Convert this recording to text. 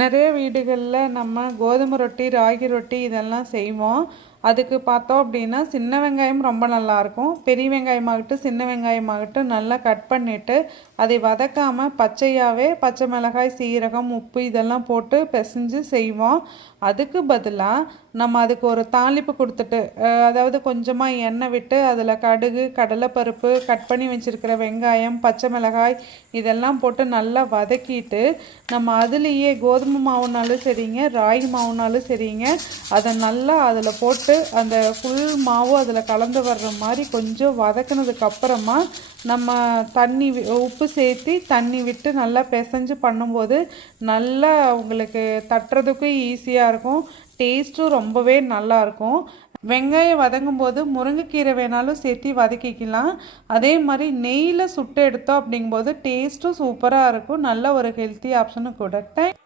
நிறைய வீடுகளில் நம்ம கோதுமை ரொட்டி, ராகி ரொட்டி இதெல்லாம் செய்வோம். அதுக்கு பார்த்தோம் அப்படின்னா சின்ன வெங்காயம் ரொம்ப நல்லாயிருக்கும். பெரிய வெங்காயமாகட்டும் சின்ன வெங்காயமாகட்டும் நல்லா கட் பண்ணிவிட்டு அதை வதக்காமல் பச்சையாகவே பச்சை மிளகாய், சீரகம், உப்பு இதெல்லாம் போட்டு பிசைஞ்சு செய்வோம். அதுக்கு பதிலாக நம்ம அதுக்கு ஒரு தாளிப்பு கொடுத்துட்டு, அதாவது கொஞ்சமாக எண்ணெய் விட்டு அதில் கடுகு, கடலைப்பருப்பு, கட் பண்ணி வச்சுருக்கிற வெங்காயம், பச்சை மிளகாய் இதெல்லாம் போட்டு நல்லா வதக்கிட்டு நம்ம அதுலேயே கோதுமை மாவுனாலும் சரிங்க, ராகி மாவுனாலும் சரிங்க, அதை நல்லா அதில் போட்டு அந்த ஃபுல் மாவு அதில் கலந்து வர்ற மாதிரி கொஞ்சம் வதக்கினதுக்கப்புறமா நம்ம தண்ணி உப்பு சேர்த்து தண்ணி விட்டு நல்லா பிசைஞ்சு பண்ணும்போது நல்லா உங்களுக்கு தட்டுறதுக்கும் ஈஸியாக இருக்கும். டேஸ்ட்டும் ரொம்பவே நல்லாயிருக்கும். வெங்காயம் வதங்கும் போது முருங்கைக்கீரை வேணாலும் சேர்த்து வதக்கிக்கலாம். அதே மாதிரி நெய்யில் சுட்டு எடுத்தோம் அப்படிங்கும்போது டேஸ்ட்டும் சூப்பராக இருக்கும். நல்ல ஒரு ஹெல்த்தி ஆப்ஷனும் கூட.